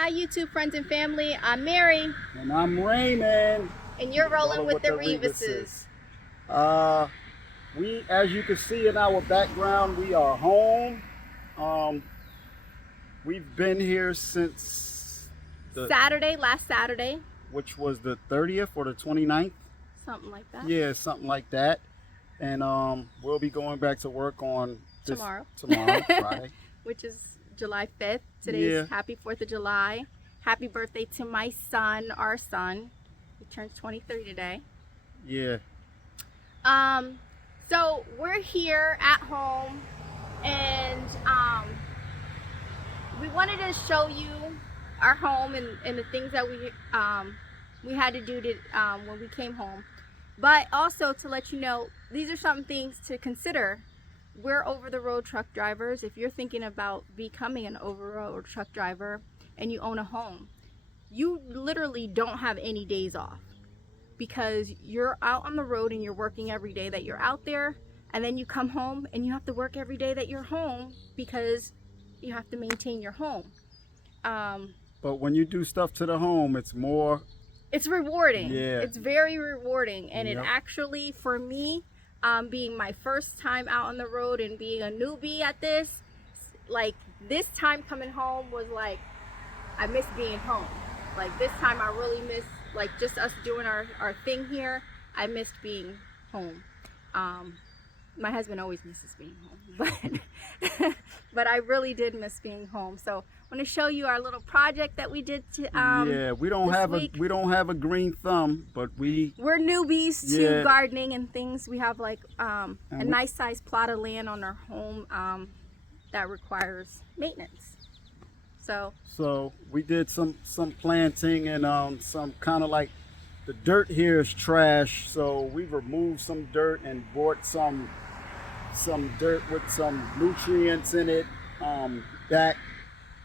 Hi YouTube friends and family, I'm Mary. And I'm Raymond. And you're rolling with the Reeveses. Reeveses. As you can see in our background, we are home. We've been here since Last Saturday. Which was the 30th or the 29th? Something like that. Yeah, something like that. And we'll be going back to work on tomorrow, Friday. Which is July 5th. Today's Happy 4th of July. Happy birthday to my son, our son. He turns 23 today. Yeah. So we're here at home and we wanted to show you our home and the things that we had to do when we came home. But also to let you know, these are some things to consider. We're over-the-road truck drivers. If you're thinking about becoming an over-the-road truck driver and you own a home, you literally don't have any days off because you're out on the road and you're working every day that you're out there, and then you come home and you have to work every day that you're home because you have to maintain your home. But when you do stuff to the home, it's rewarding. Yeah. It's very rewarding, and it actually, for me, being my first time out on the road and being a newbie at this, like this time coming home was like, I miss being home. Like this time I really miss like just us doing our thing here. I missed being home. My husband always misses being home, but I really did miss being home. So I want to show you our little project that we did to we don't have a green thumb, but we're newbies to gardening and things. We have like a nice sized plot of land on our home that requires maintenance. So we did some planting and some kind of like, the dirt here is trash, so we removed some dirt and brought some dirt with some nutrients in it back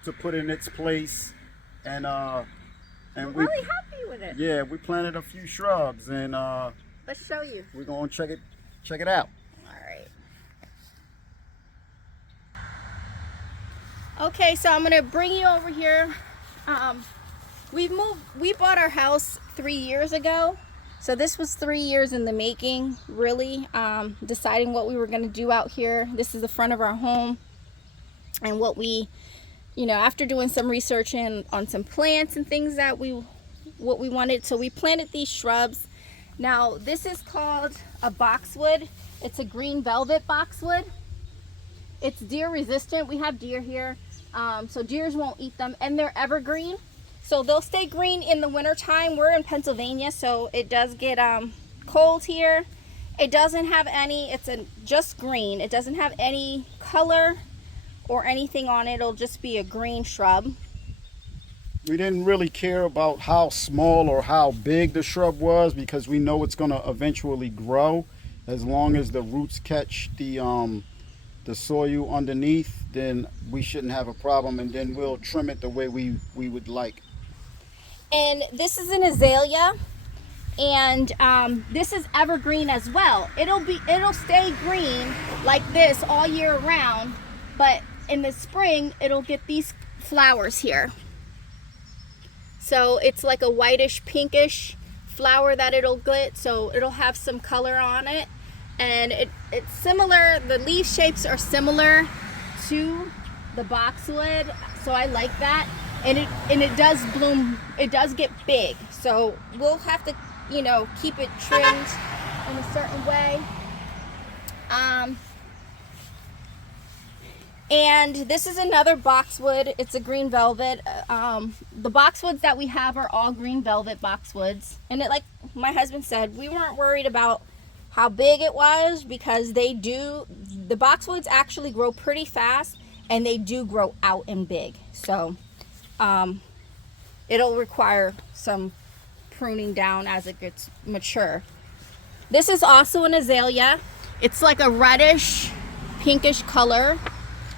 to put in its place, and we're really happy with it. Yeah, we planted a few shrubs, and let's show you. We're gonna check it out. All right. Okay, so I'm gonna bring you over here. We bought our house 3 years ago. So this was 3 years in the making, really, deciding what we were gonna do out here. This is the front of our home. And what we, after doing some research on some plants and things that what we wanted, so we planted these shrubs. Now, this is called a boxwood. It's a green velvet boxwood. It's deer resistant. We have deer here, so deers won't eat them, and they're evergreen. So they'll stay green in the winter time. We're in Pennsylvania, so it does get cold here. It doesn't have any, just green. It doesn't have any color or anything on it. It'll just be a green shrub. We didn't really care about how small or how big the shrub was because we know it's gonna eventually grow. As long as the roots catch the soil underneath, then we shouldn't have a problem, and then we'll trim it the way we would like. And this is an azalea, and this is evergreen as well. It'll stay green like this all year round, but in the spring it'll get these flowers here. So it's like a whitish pinkish flower that it'll get, so it'll have some color on it, and it's similar, the leaf shapes are similar to the boxwood, so I like that. And it does bloom, it does get big, so we'll have to keep it trimmed in a certain way. And this is another boxwood. It's a green velvet. The boxwoods that we have are all green velvet boxwoods, and like my husband said, we weren't worried about how big it was because the boxwoods actually grow pretty fast, and they do grow out and big. So it'll require some pruning down as it gets mature. This is also an azalea. It's like a reddish pinkish color.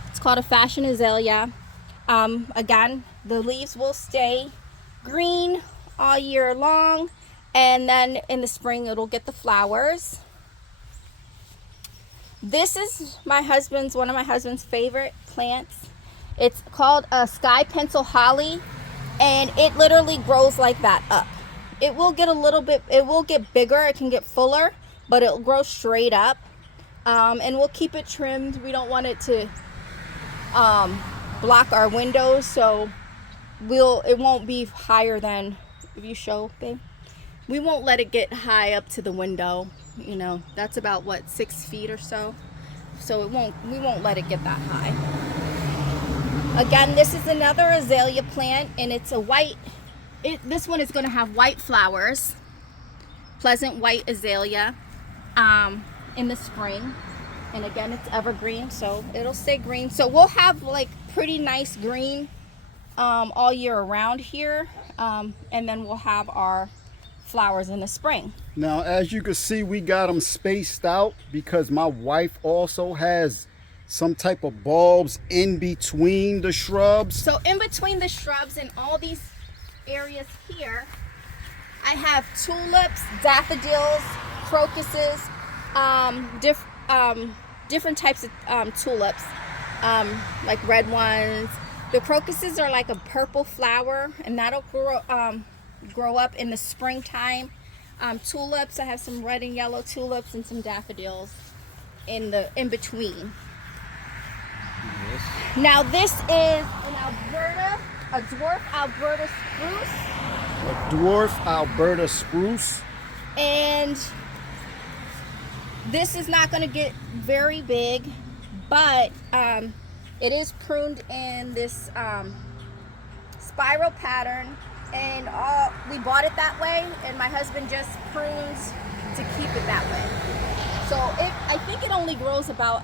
It's called a fashion azalea. Again, the leaves will stay green all year long, and then in the spring it'll get the flowers. This is one of my husband's favorite plants. It's called a sky pencil holly. and it literally grows like that up. It will get a little bit, it will get bigger, it can get fuller, but it'll grow straight up. And we'll keep it trimmed. We don't want it to block our windows, so it won't be higher than, if you show, babe, we won't let it get high up to the window. You know, that's about what, 6 feet or so. So we won't let it get that high. Again, this is another azalea plant, and it's a white, this one is going to have white flowers, pleasant white azalea, in the spring. And again, it's evergreen, so it'll stay green. So we'll have like pretty nice green all year around here, and then we'll have our flowers in the spring. Now, as you can see, we got them spaced out because my wife also has some type of bulbs in between the shrubs. So in between the shrubs and all these areas here, I have tulips, daffodils, crocuses, different types of tulips, like red ones. The crocuses are like a purple flower, and that'll grow up in the springtime. Tulips, I have some red and yellow tulips and some daffodils in between. Yes. Now this is an Alberta, a dwarf Alberta spruce. A dwarf Alberta spruce. And this is not going to get very big, but it is pruned in this spiral pattern, and we bought it that way, and my husband just prunes to keep it that way. So I think it only grows about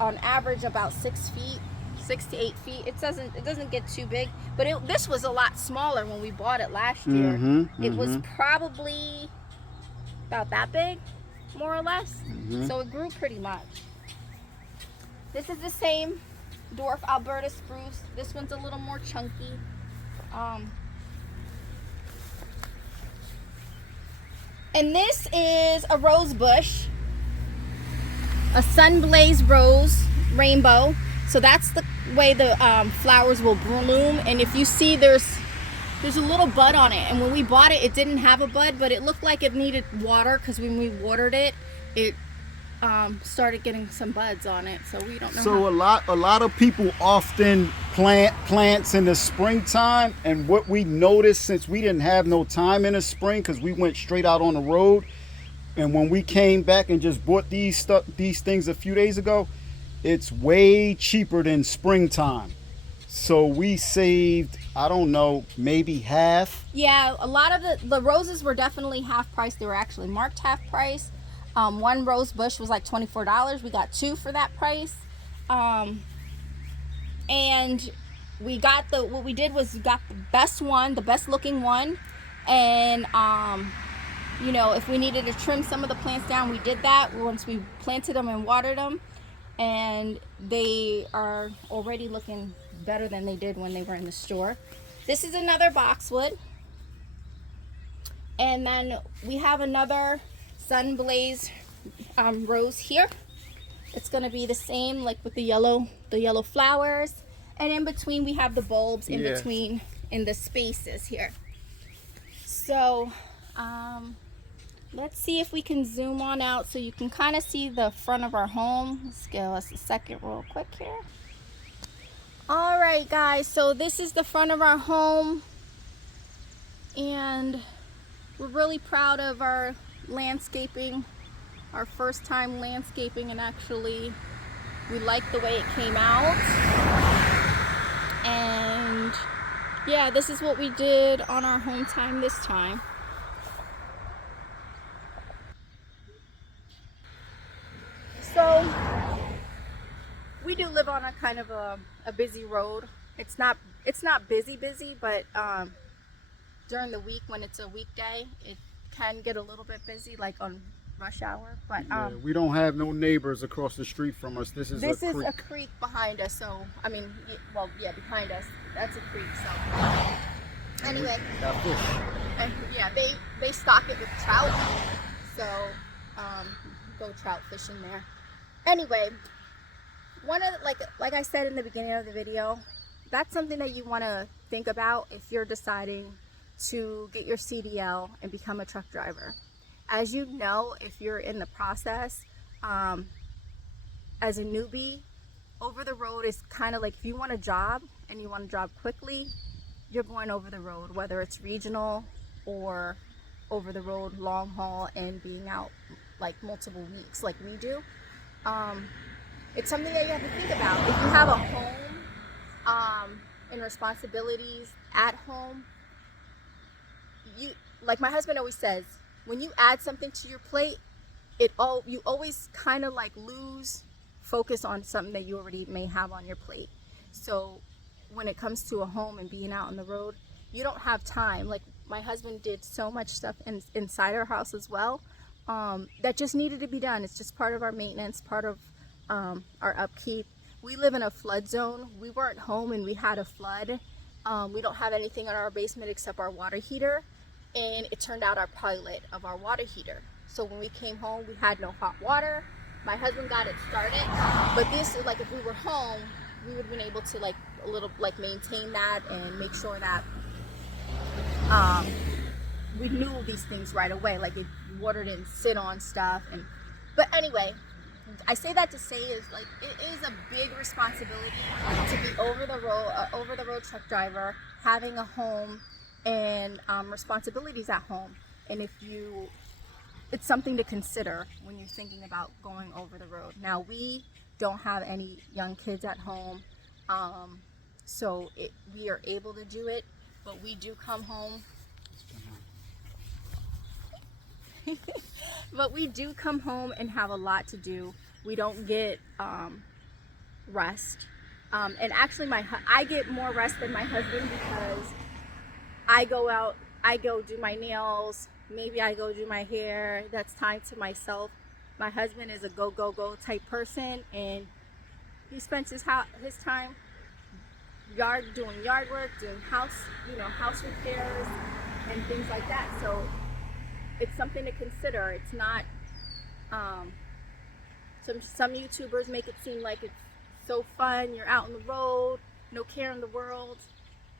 on average about 6 feet, 6 to 8 feet. It doesn't get too big, but this was a lot smaller when we bought it last year. It was probably about that big, more or less. So it grew pretty much. This is the same dwarf Alberta spruce. This one's a little more chunky. And this is a rose bush, a sun-blazed rose rainbow. So that's the way the flowers will bloom. And if you see, there's a little bud on it. And when we bought it, it didn't have a bud, but it looked like it needed water, because when we watered it, it started getting some buds on it. So we don't know. So a lot of people often plant plants in the springtime, and what we noticed, since we didn't have no time in the spring because we went straight out on the road, and when we came back and just bought these things a few days ago, it's way cheaper than springtime. So we saved, I don't know, maybe half. Yeah, a lot of the roses were definitely half price. They were actually marked half price. One rose bush was like $24. We got 2 for that price. And we got what we did was we got the best one, the best looking one. And, you know, if we needed to trim some of the plants down, we did that once we planted them and watered them. And they are already looking better than they did when they were in the store. This is another boxwood. And then we have another sun-blazed rose here. It's going to be the same, like with the yellow flowers, and in between we have the bulbs in between in the spaces here. So let's see if we can zoom on out so you can kind of see the front of our home. Let's give us a second real quick here. All right, guys, so this is the front of our home, and we're really proud of our landscaping, our first time landscaping, and actually we like the way it came out. And yeah, this is what we did on our home time this time. So we do live on a kind of a busy road. It's not busy, but during the week, when it's a weekday, it can get a little bit busy, like on rush hour. But we don't have no neighbors across the street from us. This is a creek behind us. So I mean, well, yeah, behind us, that's a creek. So anyway, got fish. And yeah, they stock it with trout. So go trout fishing there. Anyway, one of like I said in the beginning of the video, that's something that you want to think about if you're deciding to get your CDL and become a truck driver. As you know, if you're in the process, as a newbie, over the road is kind of like, if you want a job and you want a job quickly, you're going over the road, whether it's regional or over the road long haul and being out like multiple weeks like we do. It's something that you have to think about. If you have a home and responsibilities at home, you, like my husband always says, when you add something to your plate, you always kind of like lose focus on something that you already may have on your plate. So when it comes to a home and being out on the road, you don't have time. Like my husband did so much stuff inside our house as well, that just needed to be done. It's just part of our maintenance, part of our upkeep. We live in a flood zone. We weren't home and we had a flood. We don't have anything in our basement except our water heater, and it turned out our pilot of our water heater. So when we came home, we had no hot water. My husband got it started, but this is like, if we were home, we would have been able to like a little like maintain that and make sure that we knew these things right away, like if water didn't sit on stuff. And but anyway, I say that to say is like, it is a big responsibility to be over the road truck driver, having a home and responsibilities at home. And it's something to consider when you're thinking about going over the road. Now, we don't have any young kids at home, so we are able to do it, but we do come home. But we do come home and have a lot to do. We don't get rest. And actually, I get more rest than my husband, because I go out, I go do my nails, maybe I go do my hair. That's time to myself. My husband is a go type person, and he spends his time doing yard work, doing house repairs and things like that. So it's something to consider. It's not some YouTubers make it seem like it's so fun, you're out on the road, no care in the world.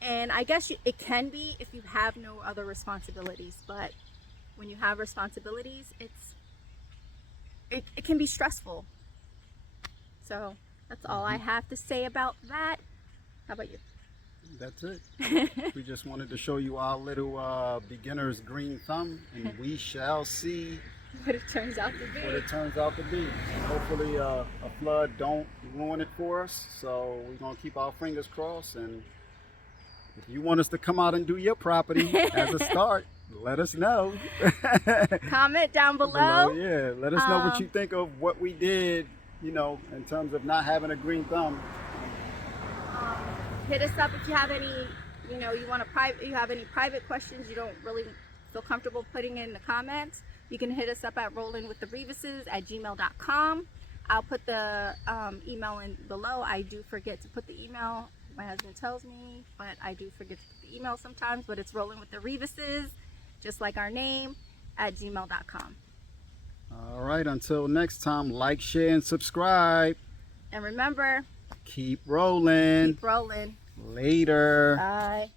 And I guess it can be if you have no other responsibilities, but when you have responsibilities, it can be stressful. So that's all I have to say about that. How about you? That's it. We just wanted to show you our little beginner's green thumb, and we shall see What it turns out to be. Hopefully a flood don't ruin it for us. So we're gonna keep our fingers crossed, and if you want us to come out and do your property as a start, let us know. Comment down below. Yeah, let us know what you think of what we did, in terms of not having a green thumb. Hit us up if you have any, you have any private questions you don't really feel comfortable putting in the comments. You can hit us up at rollinwiththerevises@gmail.com. I'll put the email in below. I do forget to put the email. My husband tells me, but I do forget to put the email sometimes. But it's rollinwiththerevises, just like our name, @gmail.com. All right, until next time, like, share, and subscribe. And remember, Keep rolling. keep rolling. Later. Bye.